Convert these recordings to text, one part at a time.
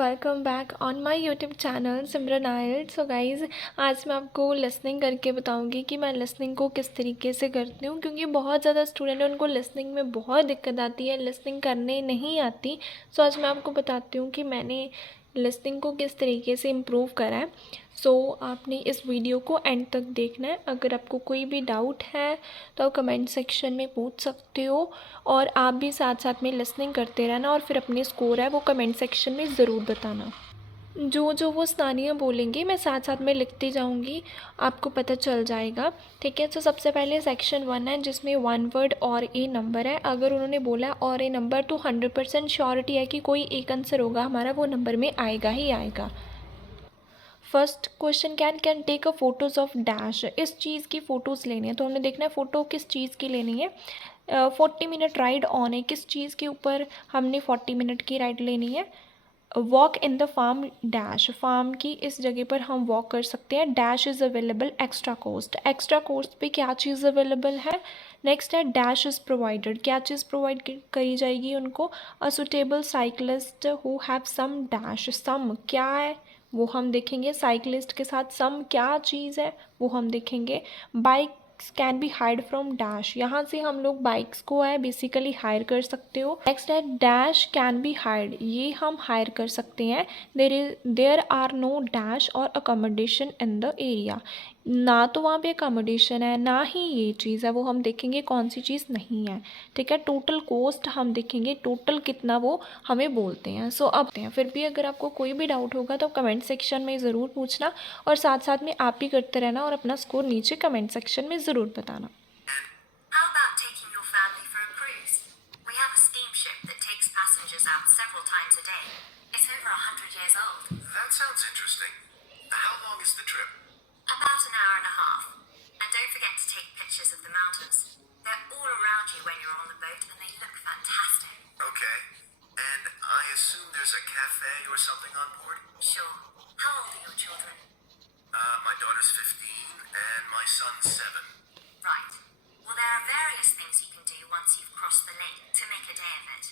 Welcome back on my YouTube channel Simran oil. So guys, आज मैं आपको listening करके बताऊंगी कि मैं लिसनिंग को किस तरीके से करती हूँ, क्योंकि बहुत ज़्यादा स्टूडेंट हैं उनको लिसनिंग में बहुत दिक्कत आती है, लिसनिंग करने नहीं आती। सो आज मैं आपको बताती हूँ कि मैंने लिसनिंग को किस तरीके से इम्प्रूव करा है। सो आपने इस वीडियो को एंड तक देखना है। अगर आपको कोई भी डाउट है तो आप कमेंट सेक्शन में पूछ सकते हो, और आप भी साथ साथ में लिसनिंग करते रहना और फिर अपने स्कोर है वो कमेंट सेक्शन में ज़रूर बताना। जो जो वो स्थानीय बोलेंगे मैं साथ साथ में लिखती जाऊंगी, आपको पता चल जाएगा। ठीक है, तो सबसे पहले सेक्शन 1 है जिसमें वन वर्ड और ए नंबर है। अगर उन्होंने बोला और ए नंबर तो 100% श्योरिटी है कि कोई एक आंसर होगा हमारा, वो नंबर में आएगा ही आएगा। First question, can take a photos of dash. इस चीज़ की फ़ोटोज़ लेनी है, तो हमने देखना है फ़ोटो किस चीज़ की लेनी है। 40 मिनट राइड ऑन है, किस चीज़ के ऊपर हमने 40 मिनट की राइड लेनी है। Walk in the farm dash, farm की इस जगह पर हम वॉक कर सकते हैं। Dash is available extra cost, extra cost पे क्या चीज़ अवेलेबल है। नेक्स्ट है डैश इज़ प्रोवाइडेड, क्या चीज़ प्रोवाइड करी जाएगी उनको। A suitable cyclist who have some dash, some क्या है वो हम देखेंगे। साइकिलिस्ट के साथ सम क्या चीज़ है वो हम देखेंगे। Bikes can be hired from dash, यहाँ से हम लोग बाइक्स को है बेसिकली हायर कर सकते हो। नेक्स्ट है डैश कैन बी हायर्ड, ये हम हायर कर सकते हैं। देयर आर नो डैश और अकोमोडेशन इन द एरिया, ना तो वहाँ पे अकोमोडेशन है ना ही ये चीज़ है, वो हम देखेंगे कौन सी चीज़ नहीं है। ठीक है, टोटल कॉस्ट हम देखेंगे टोटल कितना वो हमें बोलते हैं। सो अब फिर भी अगर आपको कोई भी डाउट होगा तो कमेंट सेक्शन में ज़रूर पूछना, और साथ साथ में आप भी करते रहना और अपना स्कोर नीचे कमेंट सेक्शन में ज़रूर बताना। How about taking your family for a cruise? We have a steamship that takes passengers out several times a day. It's over 100 years old. That sounds interesting. How long is the trip? About an hour and a half. And don't forget to take pictures of the mountains. They're all around you when you're on the boat and they look fantastic. Okay. And I assume there's a cafe or something on board? Sure. How old are your children? My daughter's 15 and my son's 7. Right. Well, there are various things you can do once you've crossed the lake to make a day of it.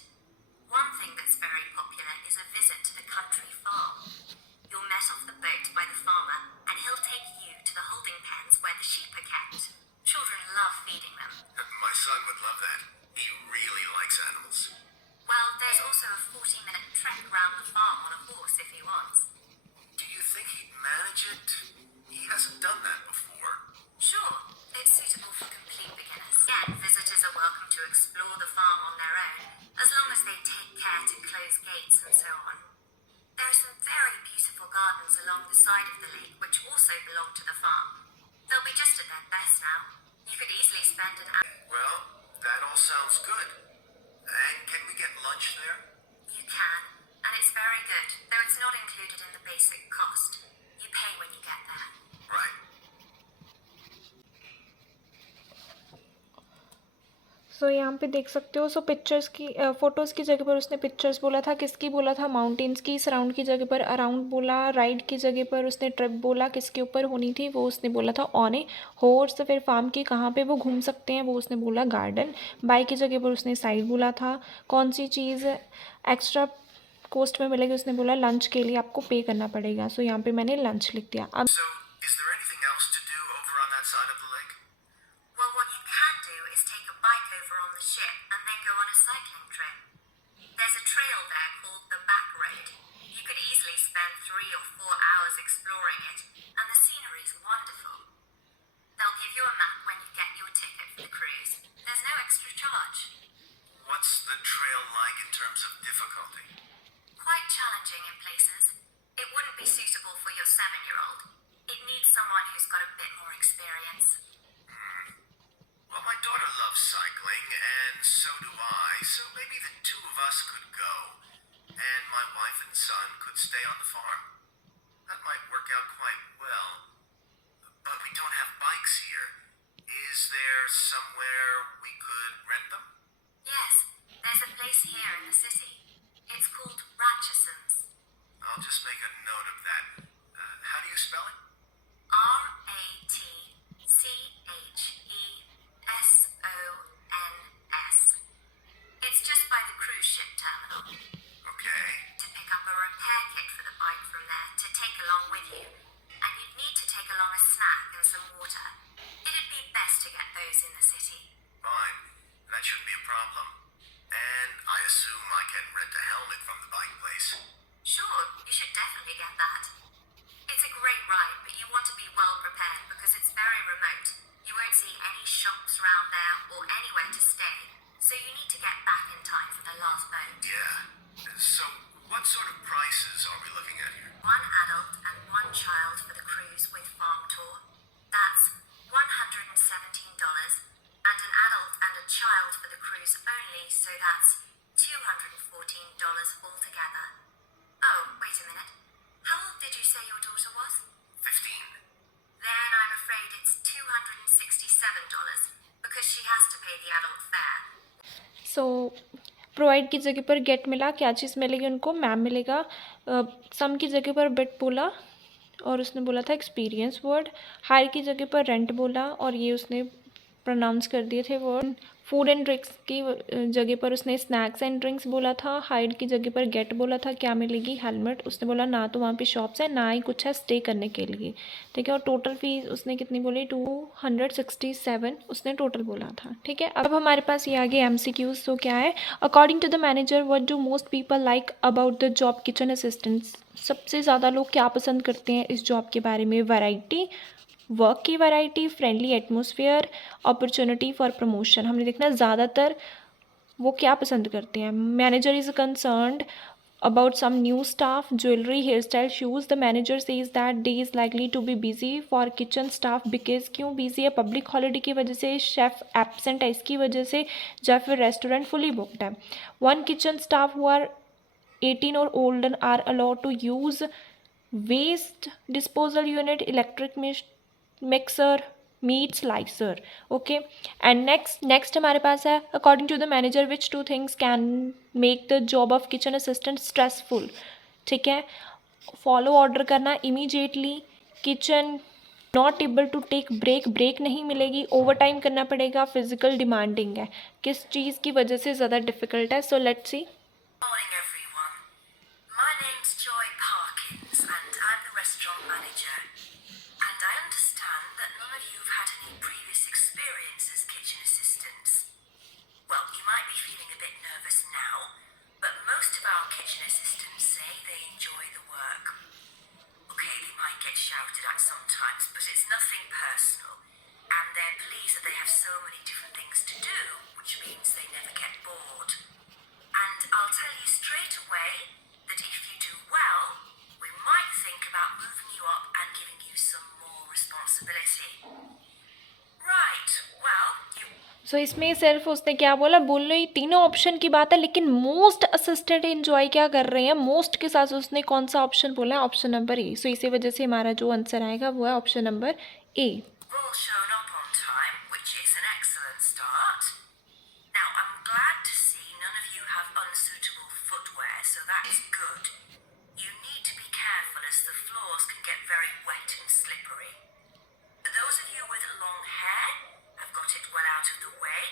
One thing that's very popular is a visit to the country farm. You'll met off the boat by the farmer and he'll take you to the holding pens where the sheep are kept. Children love feeding them. My son would love that. He really likes animals. Well, there's also a 40-minute trek round the farm on a horse if he wants. Do you think he'd manage it? He hasn't done that before. Sure, it's suitable for complete beginners. Again, visitors are welcome to explore the farm on their own, as long as they take care to close gates and so on. There are some very beautiful gardens along the side of the lake which also belong to the farm. They'll be just at their best now. You could easily spend an hour. Well, that all sounds good. And can we get lunch there? You can, and it's very good, though it's not included in the basic cost. You pay when you get there. Right. सो यहाँ पे देख सकते हो। सो pictures की photos की जगह पर उसने पिक्चर्स बोला था, किसकी बोला था, माउंटेन्स की। सराउंड की जगह पर अराउंड बोला। राइड की जगह पर उसने ट्रिप बोला, किसके ऊपर होनी थी वो उसने बोला था ऑन ए हॉर्स। फिर फार्म की कहाँ पे वो घूम सकते हैं वो उसने बोला गार्डन। बाइक की जगह पर उसने साइड बोला था। कौन सी चीज़ एक्स्ट्रा कॉस्ट में मिलेगी उसने बोला लंच के लिए आपको पे करना पड़ेगा। सो यहाँ पे मैंने लंच लिख दिया। अब So, is there anything else to do over on that side of the lake? Well, what you can do is take a bike over on the ship and then go on a cycling trip. There's a trail there called the Back Road. You could easily spend 3 or 4 hours exploring it, and the scenery's wonderful. They'll give you a map when you get your ticket for the cruise. There's no extra charge. What's the trail like in terms of difficulty? Quite challenging in places. It wouldn't be suitable for your 7-year-old. It needs someone who's got a bit more experience. Well, my daughter loves cycling, and so do I, so maybe the two of us could go, and my wife and son could stay on the farm. That might work out quite well. But we don't have bikes here. Is there somewhere we could rent them? Yes, there's a place here in the city. It's called Ratcheson's. I'll just make a note of that. How do you spell it? Ratchesons. It's just by the cruise ship terminal. Okay. To pick up a repair kit fit for the bike from there to take along with you, and you'd need to take along a snack and some water. It'd be best to get those in the city. Fine. That shouldn't be a problem. And I assume I can rent a helmet from the bike place. Sure, you should definitely get that. It's a great ride, but you want to be well prepared because it's very remote. You won't see any shops around there or anywhere to stay, so you need to get back in time for the last boat. Yeah. So, what sort of prices are we looking at here? One adult and one child for the cruise with farm tour. That's $117, and an adult and a child for the cruise only, so that's $214 altogether. Oh, wait a minute. How old did you say your daughter was? 15. Then I'm afraid it's $267 because she has to pay the adult fare. So provide की जगह पर gate मिला, क्या चीज़ मिलेगी उनको? Ma'am मिलेगा। सम की जगह पर बेट बोला और उसने बोला था एक्सपीरियंस वर्ड। हायर की जगह पर रेंट बोला और ये उसने प्रोनाउंस कर दिए थे वर्ड। फूड एंड ड्रिंक्स की जगह पर उसने स्नैक्स एंड ड्रिंक्स बोला था। हाइड की जगह पर गेट बोला था, क्या मिलेगी? हेलमेट। उसने बोला ना तो वहाँ पे शॉप्स है ना ही कुछ है स्टे करने के लिए, ठीक है। और टोटल फीस उसने कितनी बोली? 267 उसने टोटल बोला था, ठीक है। अब हमारे पास ये आगे MCQs। तो क्या है? According to the manager what do most people like about the job kitchen assistants. सबसे ज़्यादा लोग क्या पसंद करते हैं इस जॉब के बारे में? वैरायटी, वर्क की variety, friendly atmosphere, opportunity for promotion. हमने देखना ज़्यादातर वो क्या पसंद करते हैं। Manager is concerned about some new staff, jewelry, hairstyle, shoes. The manager says that day is likely to be busy for kitchen staff because क्यों busy है? पब्लिक हॉलीडे की वजह से, शेफ़ एबसेंट है इसकी वजह से, या फिर रेस्टोरेंट फुली बुकड है। One kitchen staff who are 18 or older are allowed to use waste disposal unit, electric mixer, meat slicer, okay. And next हमारे पास है according to the manager which two things can make the job of kitchen assistant stressful, ठीक है। Follow order करना immediately, kitchen not able to take break नहीं मिलेगी, over time करना पड़ेगा, फिजिकल डिमांडिंग है। किस चीज़ की वजह से ज़्यादा डिफ़िकल्ट है? So let's see. Morning, everyone. My name's Joy Parkins, and I'm the restaurant manager. And I understand that none of you have had any previous experience as kitchen assistants. Well, you might be feeling a bit nervous now, but most of our kitchen assistants say they enjoy the work. Okay, they might get shouted at sometimes, but it's nothing personal. And they're pleased that they have so many different things to do, which means they never get bored. And I'll tell you straight away that if you do well, we might think about moving you up and giving you some more responsibility. Right, well, you सो इसमें सिर्फ उसने क्या बोला? बोल लो ये तीनों option की बात है, लेकिन मोस्ट असिस्टेंट एंजॉय क्या कर रहे हैं? मोस्ट के साथ उसने कौन सा ऑप्शन बोला है? Option number A. सो इसी वजह से हमारा जो आंसर आएगा वो है option number A. You've all shown up on time, which is an excellent start. Now, I'm glad to see none of you have unsuitable footwear, so that's good. You need to be careful as the floors can get very wet and slippery. For those of you with long hair, I've got it well out of the way,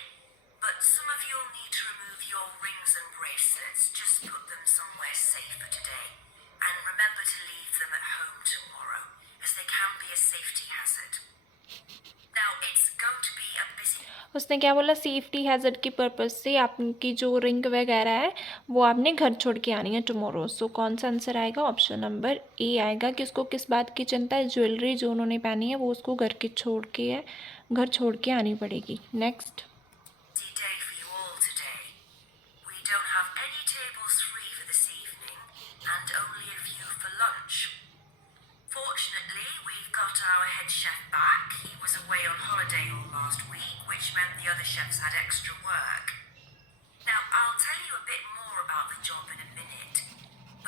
but some of you'll need to remove your rings and bracelets. Just put them somewhere safer today, and remember to leave them at home tomorrow, as they can be a safety hazard. Now, it's going to be a busy उसने क्या बोला? Safety hazard की purpose से आपकी जो ring वगैरह है वो आपने घर छोड़ के आनी है टुमारो। सो कौन सा आंसर आएगा? ऑप्शन नंबर ए आएगा। कि उसको किस बात की चिंता है? ज्वेलरी जो उन्होंने पहनी है वो उसको घर छोड़ के आनी पड़ेगी। Next. day for you all today. We don't have any tables free for this evening, and only a few for lunch. Fortunately, we've got our head chef back. He was away on holiday all last week, which meant the other chefs had extra work. Now, I'll tell you a bit more about the job in a minute,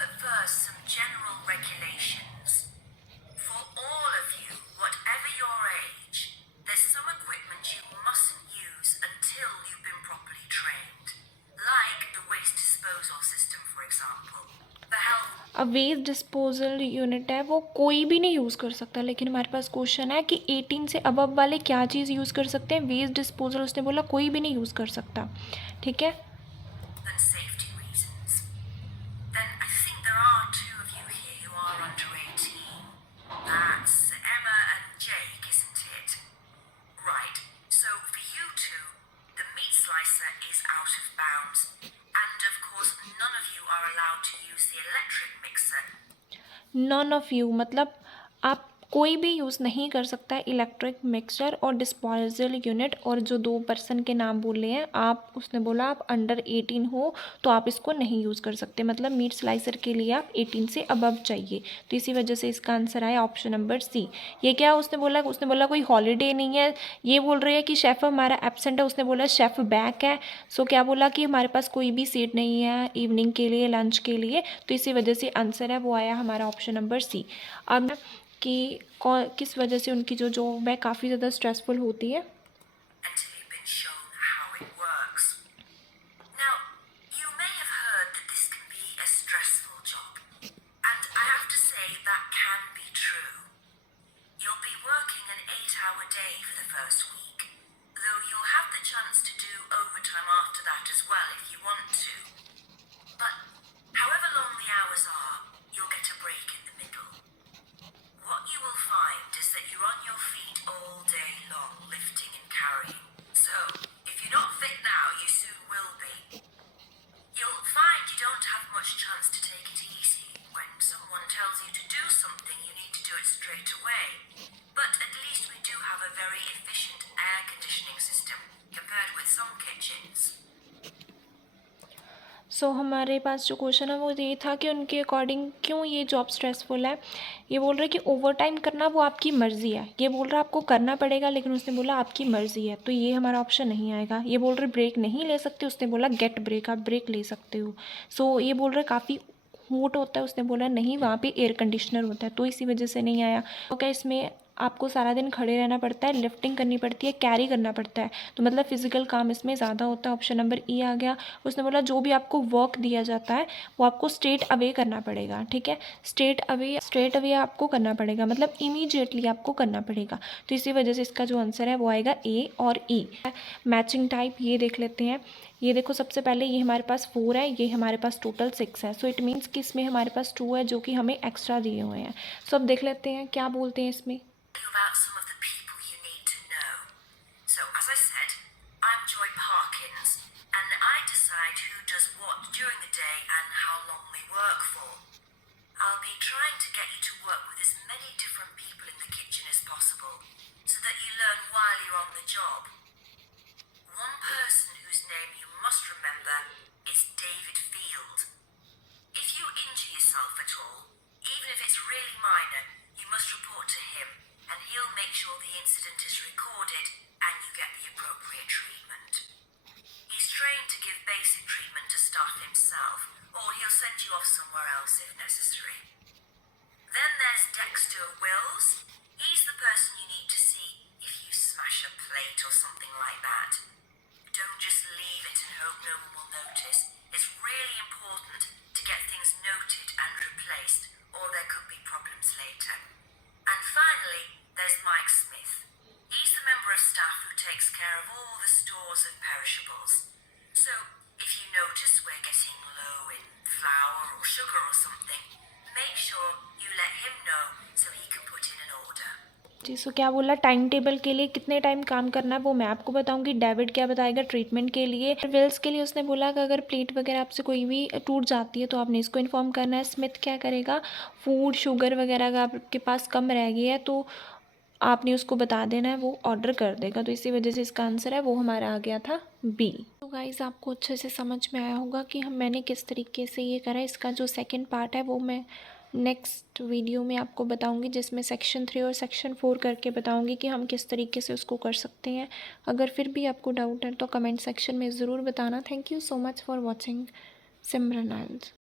but first, some general regulations. For all of you, whatever your age, there's some equipment you mustn't use until you've been properly trained, like the waste disposal system, for example. The health अब waste disposal unit है वो कोई भी नहीं use कर सकता, लेकिन हमारे पास क्वेश्चन है कि 18 से अबव वाले क्या चीज़ यूज़ कर सकते हैं? वेस्ट डिस्पोजल उसने बोला कोई भी नहीं यूज़ कर सकता, ठीक है। and safety reasons. Then I think there are two of you mixer. None of you मतलब आप कोई भी यूज़ नहीं कर सकता है इलेक्ट्रिक मिक्सचर और डिस्पोजल यूनिट। और जो 2 पर्सन के नाम बोले हैं आप, उसने बोला आप अंडर 18 हो तो आप इसको नहीं यूज़ कर सकते, मतलब मीट स्लाइसर के लिए आप 18 से अबव चाहिए। तो इसी वजह से इसका आंसर आया ऑप्शन नंबर सी। ये क्या उसने बोला कोई हॉलीडे नहीं है। ये बोल रही है कि शेफ़ हमारा एब्सेंट है, उसने बोला शेफ़ बैक है। सो क्या बोला कि हमारे पास कोई भी सीट नहीं है इवनिंग के लिए, लंच के लिए। तो इसी वजह से आंसर है वो आया हमारा ऑप्शन नंबर सी। अब कि किस वजह से उनकी जो जॉब है काफ़ी ज़्यादा स्ट्रेसफुल होती है। Until you've been shown how it works. Now, you may have heard that this can be a stressful job, and I have to say that can be true. You'll be working an 8-hour day for the first week, though you'll have the chance to do overtime after that as well if you want to. But however long the hours are, you'll get a break in the middle. What you will find is that you're on your feet all day long, lifting and carrying. So, if you're not fit now, you soon will be. You'll find you don't have much chance to take it easy. When someone tells you to do something, you need to do it straight away. But at least we do have a very efficient air conditioning system compared with some kitchens. सो हमारे पास जो question है वो ये था कि उनके according क्यों ये जॉब स्ट्रेसफुल है। ये बोल रहे कि ओवर टाइम करना वो आपकी मर्ज़ी है। ये बोल रहा आपको करना पड़ेगा, लेकिन उसने बोला आपकी मर्ज़ी है, तो ये हमारा ऑप्शन नहीं आएगा। ये बोल रहे ब्रेक नहीं ले सकते, उसने बोला गेट ब्रेक, आप ब्रेक ले सकते हो। सो ये बोल रहे काफ़ी हॉट होता है, उसने बोला नहीं वहाँ पे एयर कंडीशनर होता है, तो इसी वजह से नहीं आया। तो क्या इसमें आपको सारा दिन खड़े रहना पड़ता है, लिफ्टिंग करनी पड़ती है, कैरी करना पड़ता है, तो मतलब फिजिकल काम इसमें ज़्यादा होता है। ऑप्शन नंबर ई आ गया। उसने बोला जो भी आपको वर्क दिया जाता है वो आपको स्ट्रेट अवे करना पड़ेगा, ठीक है, स्ट्रेट अवे आपको करना पड़ेगा, मतलब इमीडिएटली आपको करना पड़ेगा। तो इसी वजह से इसका जो आंसर है वो आएगा ए और ई। मैचिंग टाइप ये देख लेते हैं। ये देखो सबसे पहले ये हमारे पास 4 है, ये हमारे पास टोटल 6 है। सो इट मीन्स कि इसमें हमारे पास 2 है जो कि हमें एक्स्ट्रा दिए हुए हैं। सो अब देख लेते हैं क्या बोलते हैं इसमें। About some of the people you need to know. So, as I said, I'm Joy Parkins, and I decide who does what during the day and how long they work for. I'll be trying to get you to work with as many different people in the kitchen as possible, so that you learn while you're on the job. One person whose name you must remember is David Field. If you injure yourself at all, even if it's really minor, you must report to him, and he'll make sure the incident is recorded and you get the appropriate treatment. He's trained to give basic treatment to staff himself, or he'll send you off somewhere else if necessary. Then there's Dexter Wills. He's the person you need to see if you smash a plate or something like that. Don't just leave it and hope no one will notice. It's really important to get things noted and replaced, or there could be problems later. And finally, there's Mike Smith. He's the member of staff who takes care of all the stores of perishables. So, if you notice we're getting low in flour or sugar or something, make sure you let him know so he can put in an order. जी सो क्या बोला time table के लिए कितने time काम करना है वो मैं आपको बताऊंगी। डेविड क्या बताएगा ट्रीटमेंट के लिए। विल्स के लिए उसने बोला कि अगर प्लेट वगैरह आपसे कोई भी टूट जाती है तो आपने इसको इन्फॉर्म करना है। स्मिथ क्या करेगा, फूड शुगर वगैरह अगर आपके पास कम रह गई है तो आपने उसको बता देना है, वो ऑर्डर कर देगा। तो इसी वजह से इसका आंसर है वो हमारा आ गया था बी। तो गाइज़ आपको अच्छे से समझ में आया होगा कि मैंने किस तरीके से ये करा। इसका जो सेकंड पार्ट है वो मैं नेक्स्ट वीडियो में आपको बताऊंगी, जिसमें सेक्शन 3 और सेक्शन 4 करके बताऊंगी कि हम किस तरीके से उसको कर सकते हैं। अगर फिर भी आपको डाउट है तो कमेंट सेक्शन में ज़रूर बताना। Thank you so much for watching Simran IELTS.